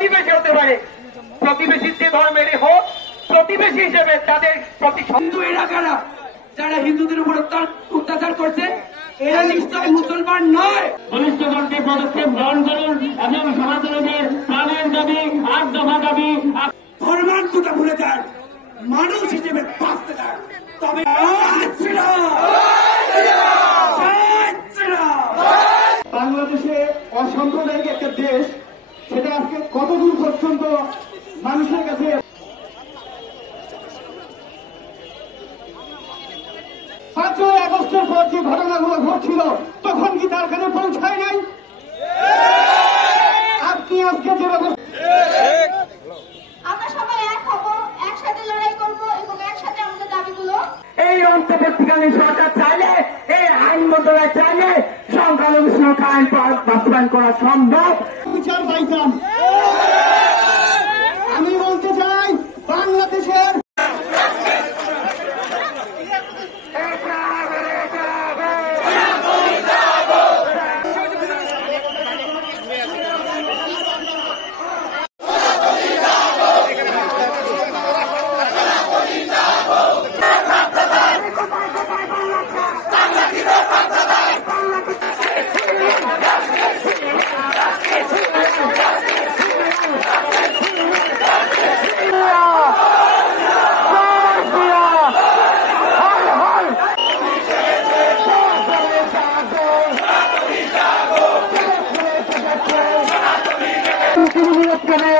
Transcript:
প্রতিবেশী হতে পারে, প্রতিবেশী যে ধর্মেরই হোক, প্রতিবেশী হিসেবে তাদের প্রতি হিন্দু এলাকারা যারা হিন্দুদের উপর অত্যাচার করছে এরা নিশ্চয় মুসলমান নয়। বলিষ্ঠ কণ্ঠে পদক্ষেপ গ্রহণ করুন এবং সনাতনীদের প্রাণের দাবি, ৮ দফা দাবি, ধর্মান্তটা ভুলে যান, মানুষ হিসেবে বাঁচতে যান। তবে বাংলাদেশে অসাম্প্রদায়িক একটা দেশ, সেটা আজকে কতদূর পর্যন্ত মানুষের কাছে 5ই আগস্টের পর যে ঘটনাগুলো ঘটছিল তখন কি তার কাছে পৌঁছায় নাই? আপনি আজকে যে আমরা সবাই এক হব, একসাথে লড়াই করব এবং একসাথে আমাদের দাবিগুলো এই অন্তর্বর্তীকালীন সরকার চাইলে, এই আইন মন্ত্রণালয় চাইলে সংখ্যালঘু সুরক্ষা আইন বাস্তবায়ন করা সম্ভব। বিচার পাইতাম। আমি বলতে চাই বাংলাদেশের বিরোধ করে